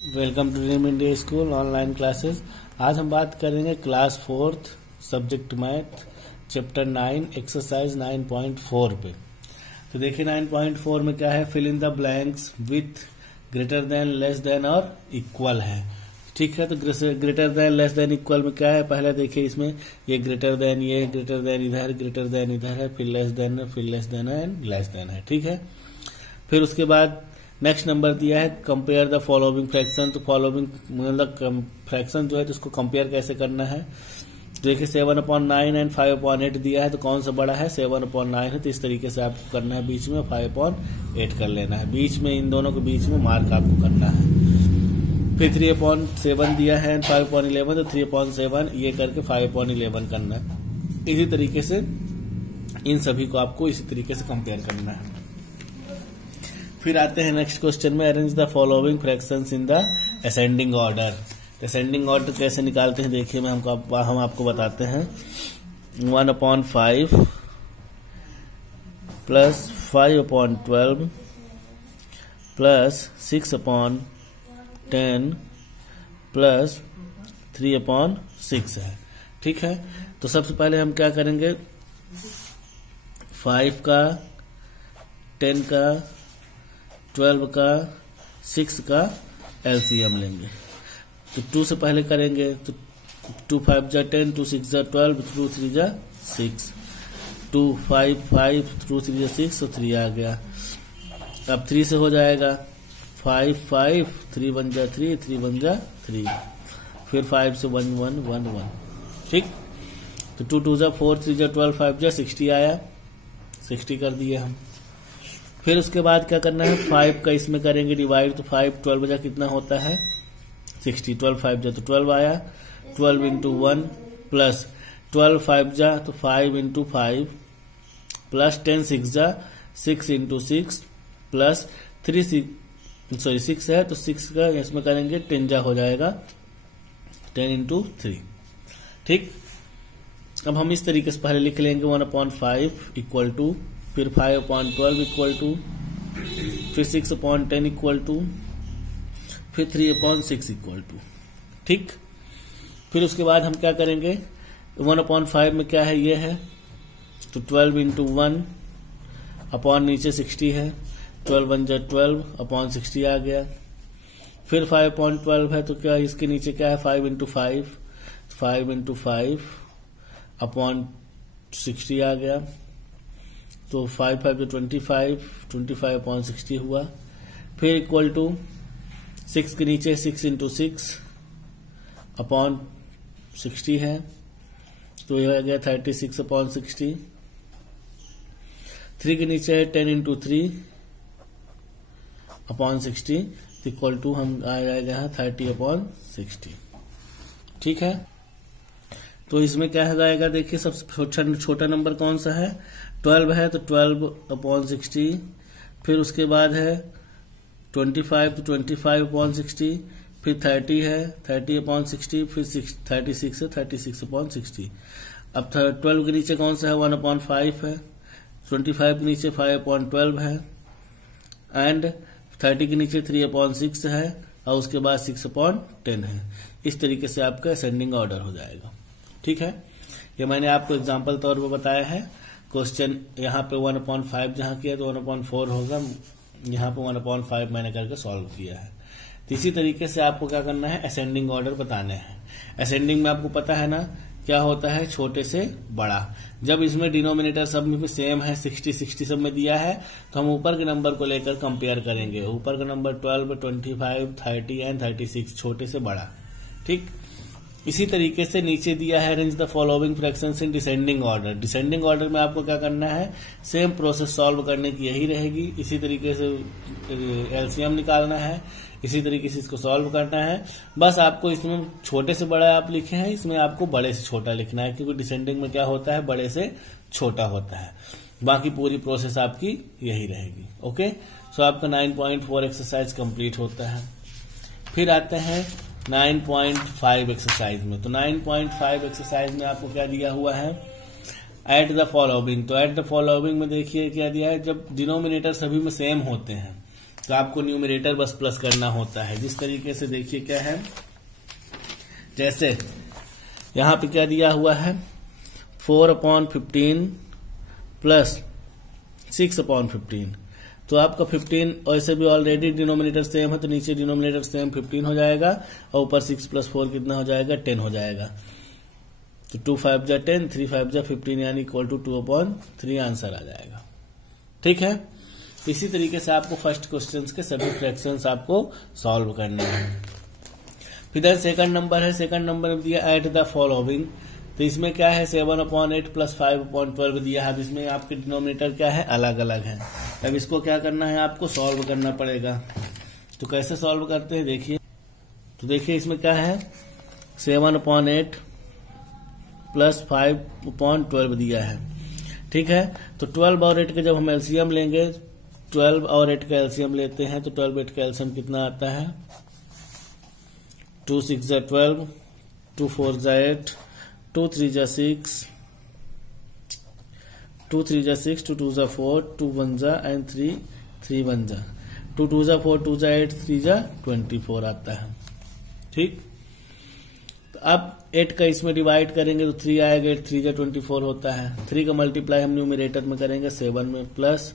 Welcome to dream India school online classes. आज हम बात करेंगे class 4th subject math chapter 9 exercise 9.4 पे। तो देखिए 9.4 में क्या है, fill in the blanks with greater than, less than और इक्वल है। ठीक है, तो greater than, less than, equal में क्या है, पहले देखिए इसमें ये ग्रेटर देन इधर, ग्रेटर देन इधर है, फिर less than and less than है। ठीक है, फिर उसके बाद नेक्स्ट नंबर दिया है कंपेयर द फॉलोइंग फ्रैक्शन। तो फॉलोइंग मतलब फ्रैक्शन जो है तो उसको कंपेयर कैसे करना है। देखिए 7/9 एंड 5/8 दिया है, तो कौन सा बड़ा है, 7/9 है, तो इस तरीके से आपको करना है, बीच में 5/8 कर लेना है, बीच में इन दोनों के बीच में मार्क आपको करना है। फिर 3/7 दिया है एंड 5/11, तो 3/7 ये करके 5/11 करना है। इसी तरीके से इन सभी को आपको इसी तरीके से कंपेयर करना है। फिर आते हैं नेक्स्ट क्वेश्चन में, arrange the following fractions in the ascending order. Ascending order कैसे निकालते हैं देखिए, हम आपको बताते हैं। 1/5 प्लस 5/12 प्लस 6/10 प्लस 3/6 है। ठीक है, तो सबसे पहले हम क्या करेंगे, 5 का, 10 का, 12 का, 6 का एलसीएम लेंगे। तो 2 से पहले करेंगे, तो 2 5 जा 10, 2 6 जा 12, 2 3 जा 6, 2 5 5, 2 3 जा 6, तो 3 आ गया। अब 3 से हो जाएगा 5 5, 3 1 जा 3, 3 1 जा 3, फिर 5 से 1 1 1 1। ठीक, तो 2 2 जा 4, 3 जा 12, 5 जा 60 आया, 60 कर दिए हम। फिर उसके बाद क्या करना है, 5 का इसमें करेंगे डिवाइड, तो 5 12 बजा कितना होता है 60, 12 5 जा तो 12 आया, 12 इंटू 1 प्लस 12 5 जा तो 5 इंटू 5 प्लस 10 6 जा 6 इंटू 6 प्लस 6 है तो 6 का इसमें करेंगे 10 जा हो जाएगा 10 इंटू 3। ठीक, अब हम इस तरीके से पहले लिख लेंगे 1/5 इक्वल टू, फिर 5/12 इक्वल टू, फिर 6/10 इक्वल टू, फिर 3/6 इक्वल टू। ठीक, फिर उसके बाद हम क्या करेंगे, 1/5 में क्या है, ये है, तो 12 इंटू 1 अपॉन नीचे 60 है, 12 1 जा 12 अपॉन 60 आ गया। फिर 5/12 है, तो क्या इसके नीचे क्या है, 5 इंटू 5, 5 इंटू 5 अपॉन 60 आ गया, तो 5 5 जो 25, 25 अपॉन 60 हुआ। फिर इक्वल टू 6 के नीचे 6 इंटू 6 अपॉन 60 है, तो यह आ गया 36 अपॉन 60। 3 के नीचे है 10 इंटू 3 अपॉन 60, इक्वल टू हम आ जाएगा 30/60। ठीक है, तो इसमें क्या हो जाएगा, देखिए सबसे छोटा नंबर कौन सा है, 12 है, तो 12/60। फिर उसके बाद है 25, तो 25/60, फिर 30 है, 30/60, फिर 36 है, 36/60। अब 12 के नीचे कौन सा है, 1/5 है, 25 के नीचे 5/12 है, एंड 30 के नीचे 3/6 है, और उसके बाद 6/10 है। इस तरीके से आपका असेंडिंग ऑर्डर हो जाएगा। ठीक है, ये मैंने आपको एग्जाम्पल तौर पे बताया है। क्वेश्चन यहाँ पे 1/5 जहाँ किया तो 1/4 होगा, यहाँ पे 1/5 मैंने करके सॉल्व किया है। तो इसी तरीके से आपको क्या करना है, असेंडिंग ऑर्डर बताने हैं। असेंडिंग में आपको पता है ना क्या होता है, छोटे से बड़ा। जब इसमें डिनोमिनेटर सब में सेम है, 60 सब में दिया है, तो हम ऊपर के नंबर को लेकर कंपेयर करेंगे। ऊपर का नंबर 12, 25, 30 एंड 36, छोटे से बड़ा। ठीक, इसी तरीके से नीचे दिया है, arrange the following fractions in descending order. Descending order में आपको क्या करना है, सेम प्रोसेस सॉल्व करने की यही रहेगी। इसी तरीके से एलसीएम निकालना है, इसी तरीके से इसको सॉल्व करना है। बस आपको इसमें छोटे से बड़ा आप लिखे हैं, इसमें आपको बड़े से छोटा लिखना है, क्योंकि डिसेंडिंग में क्या होता है, बड़े से छोटा होता है। बाकी पूरी प्रोसेस आपकी यही रहेगी। ओके, सो आपका 9.4 एक्सरसाइज कंप्लीट होता है। फिर आते हैं 9.5 एक्सरसाइज में। तो 9.5 एक्सरसाइज में आपको क्या दिया हुआ है, एट द फॉलोइंग। तो एट द फॉलोइंग में देखिए क्या दिया है, जब डिनोमिनेटर सभी में सेम होते हैं तो आपको न्यूमरेटर बस प्लस करना होता है। जिस तरीके से देखिए क्या है, जैसे यहां पे क्या दिया हुआ है 4/15 प्लस 6/15, तो आपका 15 वैसे भी ऑलरेडी डिनोमिनेटर सेम है तो नीचे डिनोमिनेटर सेम 15 हो जाएगा और ऊपर 6 + 4 कितना हो जाएगा 10 हो जाएगा। तो 2 × 5 = 10, 3 × 5 = 15 यानी = 2/3 आंसर आ जाएगा। ठीक है, इसी तरीके से आपको फर्स्ट क्वेश्चन के सभी फ्रैक्शंस आपको सॉल्व करने हैं। फिर सेकंड नंबर है, सेकंड नंबर में दिया ऐड द फॉलोइंग, तो इसमें क्या है 7/8 + 5/12 दिया है। अब इसमें आपके डिनोमिनेटर क्या है अलग अलग है। अब इसको क्या करना है आपको सॉल्व करना पड़ेगा। तो कैसे सॉल्व करते हैं देखिए, तो देखिए इसमें क्या है 7/8 + 5/12 दिया है। ठीक है, तो 12 और 8 का जब हम एलसीएम लेंगे, 12 और 8 का एलसीएम लेते हैं तो 12 8 का एलसीएम कितना आता है 2 × 6 = 12, 2 × 4 = 8, 2 × 3 = 6, 2 × 3 = 6, 2 × 2 = 4, 2 × 1 = and 3 × 1 = 2 × 2 = 4, 2 × 8, 3 × 24 आता है। ठीक, तो अब 8 का इसमें डिवाइड करेंगे तो 3 आएगा, 8 3 × 24 होता है। 3 का मल्टीप्लाई हम न्यूमरेटर में करेंगे 7 में, प्लस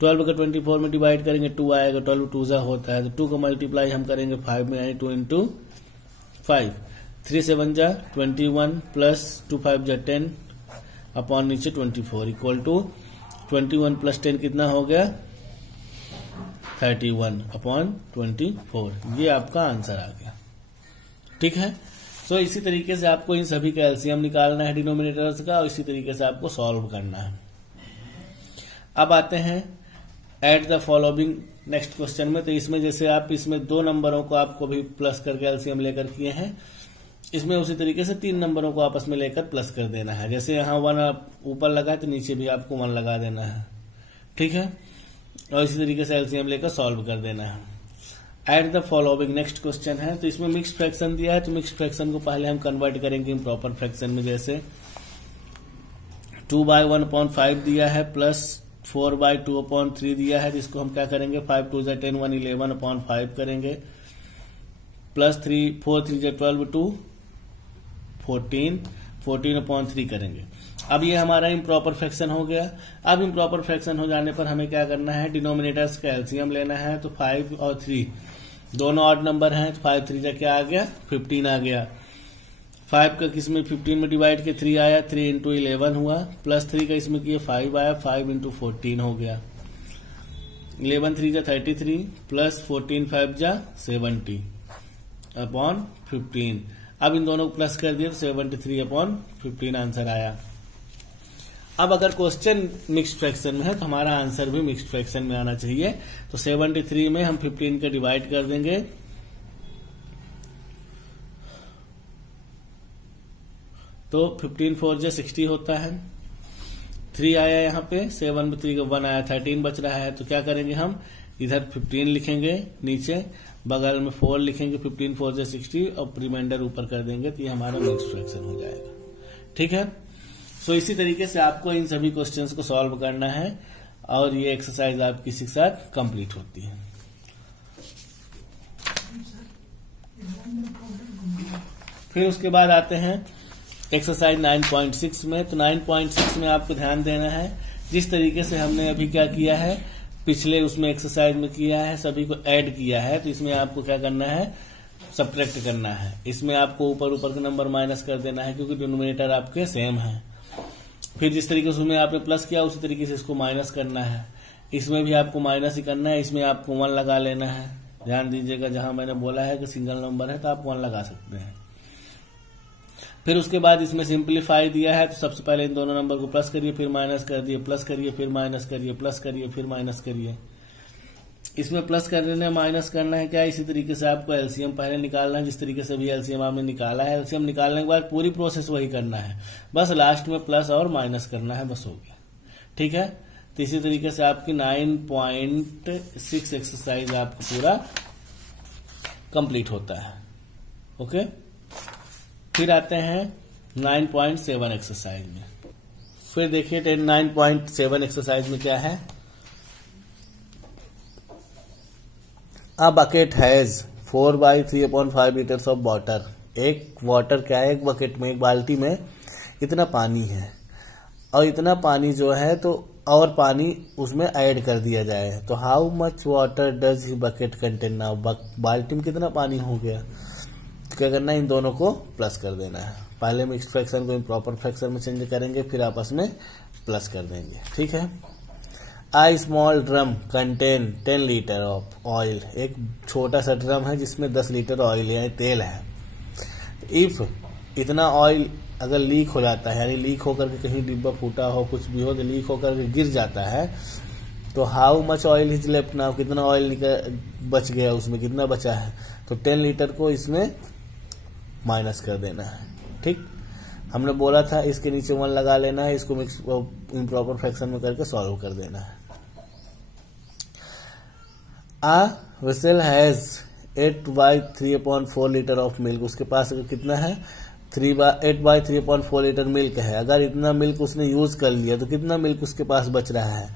12 का 24 में डिवाइड करेंगे 2 आएगा, 12 2 ज़ा होता है, तो 2 का मल्टीप्लाई हम करेंगे 5 में, यानी 2 × 5, 3 7 = 21 प्लस 2 5 = 10 अपॉन नीचे 24 = 21 + 10 कितना हो गया 31/24। ये आपका आंसर आ गया। ठीक है, सो इसी तरीके से आपको इन सभी का एलसीएम निकालना है डिनोमिनेटर्स का और इसी तरीके से आपको सॉल्व करना है। अब आते हैं at the following next question में। तो इसमें जैसे आप इसमें 2 नंबरों को आपको भी प्लस करके एलसीएम लेकर किए हैं, इसमें उसी तरीके से 3 नंबरों को आपस में लेकर प्लस कर देना है। जैसे यहाँ 1 ऊपर लगा है तो नीचे भी आपको 1 लगा देना है। ठीक है, और इसी तरीके से एलसीएम लेकर सॉल्व कर देना है। At the following next question है, तो इसमें मिक्स्ड फ्रैक्शन दिया है, तो मिक्स्ड फ्रैक्शन को पहले हम कन्वर्ट करेंगे इम्प्रॉपर फ्रैक्शन में। जैसे 2/1/5 दिया है प्लस 4/2/3 दिया है, जिसको हम क्या करेंगे 5 2 = 10, 1 11/5 करेंगे, प्लस 3 4 3 = 12 2 14 14/3 करेंगे। अब ये हमारा इम्प्रॉपर फ्रैक्शन हो गया। अब इम्प्रॉपर फ्रैक्शन हो जाने पर हमें क्या करना है डिनोमिनेटर्स का एलसीएम लेना है। तो 5 और 3 दोनों ऑड नंबर हैं, तो 5 3 क्या आ गया 15 आ गया। 5 का किसमें 15 में डिवाइड के 3 आया, 3 × 11 हुआ, प्लस 3 का इसमें किया 5 आया, 5 × 14 हो गया। 11 3 = 33 प्लस 14 5 = 70/15। अब इन दोनों को प्लस कर दिया तो 73/15 आंसर आया। अब अगर क्वेश्चन मिक्स्ड फ्रैक्शन में है तो हमारा आंसर भी मिक्स्ड फ्रैक्शन में आना चाहिए। तो 73 में हम 15 का डिवाइड कर देंगे, तो 15 4 = 60 होता है। 3 आया यहाँ पे, 7 में 3 का 1 आया, 13 बच रहा है। तो क्या करेंगे हम इधर 15 लिखेंगे, नीचे बगल में 4 लिखेंगे, 15 4 = 60 और रिमाइंडर ऊपर कर देंगे, तो ये हमारा मिक्स्ड फ्रैक्शन हो जाएगा। ठीक है, सो इसी तरीके से आपको इन सभी क्वेश्चंस को सॉल्व करना है और ये एक्सरसाइज आपकी इसी के साथ कंप्लीट होती है। फिर उसके बाद आते हैं एक्सरसाइज 9.6 में। तो 9.6 में आपको ध्यान देना है, जिस तरीके से हमने अभी क्या किया है पिछले उसमें एक्सरसाइज में किया है, सभी को ऐड किया है, तो इसमें आपको क्या करना है सब्ट्रैक्ट करना है। इसमें आपको ऊपर ऊपर के नंबर माइनस कर देना है क्योंकि डिनोमिनेटर आपके सेम है। फिर जिस तरीके से उसमें आपने प्लस किया उसी तरीके से इसको माइनस करना है। इसमें भी आपको माइनस ही करना है, इसमें आपको 1 लगा लेना है। ध्यान दीजिएगा, जहां मैंने बोला है कि सिंगल नंबर है तो आप 1 लगा सकते हैं। फिर उसके बाद इसमें सिंप्लीफाई दिया है, तो सबसे पहले इन दोनों नंबर को प्लस करिए, फिर माइनस कर दिए, प्लस करिए, फिर माइनस करिए, प्लस करिए, फिर माइनस करिए। इसमें प्लस करने माइनस करना है क्या, इसी तरीके से आपको एलसीएम पहले निकालना है। जिस तरीके से भी एलसीएम आपने निकाला है, एलसीएम निकालने के बाद पूरी प्रोसेस वही करना है, बस लास्ट में प्लस और माइनस करना है, बस हो गया। ठीक है, तो इसी तरीके से आपकी 9.6 एक्सरसाइज आपको पूरा कंप्लीट होता है। ओके, फिर आते हैं 9.7 एक्सरसाइज में। फिर देखिए 9.7 एक्सरसाइज में क्या है, a bucket has 4/3/5 litres of water. एक वाटर क्या है, एक बकेट में, एक बाल्टी में इतना पानी है, और इतना पानी जो है तो और पानी उसमें ऐड कर दिया जाए, तो how much water does he bucket contain now. बाल्टी में कितना पानी हो गया, तो क्या करना है, इन दोनों को प्लस कर देना है। पहले मिक्स्ड फ्रैक्शन को इम्प्रॉपर फ्रैक्शन में चेंज करेंगे, फिर आपस में प्लस कर देंगे, ठीक है। A small drum contain 10 litre of oil. एक छोटा सा ड्रम है जिसमें 10 लीटर ऑयल यानी तेल है। इफ इतना ऑयल अगर लीक हो जाता है, यानी लीक होकर के कहीं डिब्बा फूटा हो, कुछ भी हो, तो लीक होकर के गिर जाता है, तो how much oil is left now, कितना ऑयल बच गया, उसमें कितना बचा है, तो 10 लीटर को इसमें माइनस कर देना है, ठीक। हमने बोला था इसके नीचे 1 लगा लेना है, इसको मिक्स इम्प्रॉपर फ्रैक्शन में करके सॉल्व कर देना है। A vessel has 8/3/4 litre of milk. उसके पास कितना है, 8/3/4 लीटर मिल्क है। अगर इतना मिल्क उसने यूज कर लिया तो कितना मिल्क उसके पास बच रहा है,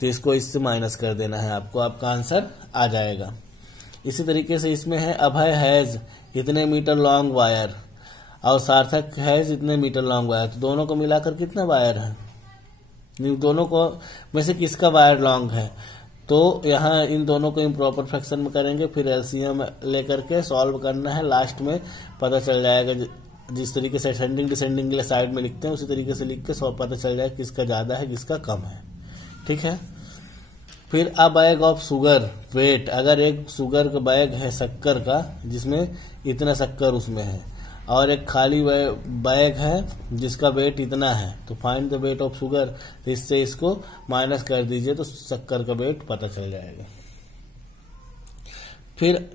तो इसको इससे माइनस कर देना है, आपको आपका आंसर आ जाएगा। इसी तरीके से इसमें है अभय हैज इतने मीटर लॉन्ग वायर और सार्थक हैज इतने मीटर लॉन्ग वायर, तो दोनों को मिलाकर कितना वायर है, दोनों को में से किसका वायर लॉन्ग है, तो यहाँ इन दोनों को इम्प्रॉपर फ्रैक्शन में करेंगे, फिर एलसीएम लेकर के सॉल्व करना है। लास्ट में पता चल जाएगा, जिस तरीके से असेंडिंग डिसेंडिंग के लिए साइड में लिखते हैं उसी तरीके से लिख के सॉल्व पता चल जाएगा किसका ज्यादा है किसका कम है, ठीक है। फिर a bag of sugar weight. अगर एक शुगर का बैग है शक्कर का जिसमें इतना शक्कर उसमें है, और एक खाली बैग है जिसका वेट इतना है, तो find the weight of sugar. तो इससे इसको माइनस कर दीजिए तो शक्कर का वेट पता चल जाएगा। फिर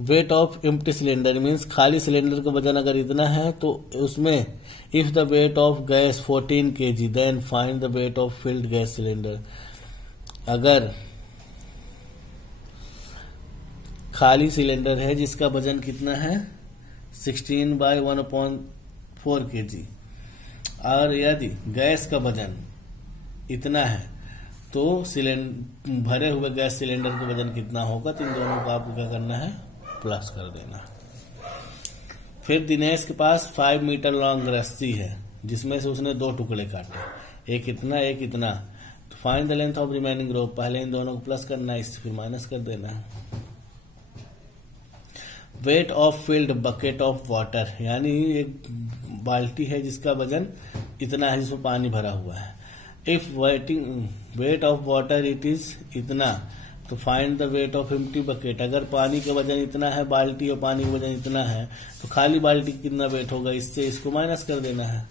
weight of empty cylinder means खाली सिलेंडर का वजन अगर इतना है, तो उसमें if the weight of gas 14 kg then find the weight of filled gas cylinder. अगर खाली सिलेंडर है जिसका वजन कितना है 16/1/4 kg, और यदि गैस का वजन इतना है तो भरे हुए गैस सिलेंडर का वजन कितना होगा, तो इन दोनों को आपको क्या करना है, प्लस कर देना। फिर दिनेश के पास 5 मीटर लॉन्ग रस्सी है जिसमें से उसने 2 टुकड़े काटे, एक इतना एक इतना, तो find the length of remaining rope. पहले इन दोनों को प्लस करना है, इससे फिर माइनस कर देना है। Wait of field bucket of water, यानी एक बाल्टी है जिसका वजन इतना है जिसमें पानी भरा हुआ है। If weight of water it is इतना, तो find the weight of empty bucket. अगर पानी का वजन इतना है, बाल्टी और पानी का वजन इतना है, तो खाली बाल्टी कितना वेट होगा, इससे इसको माइनस कर देना है,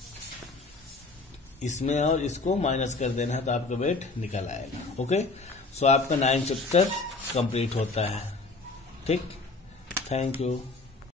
इसमें और इसको माइनस कर देना है, तो आपका वेट निकल आएगा। ओके, सो आपका 9 चैप्टर कंप्लीट होता है, ठीक। Thank you.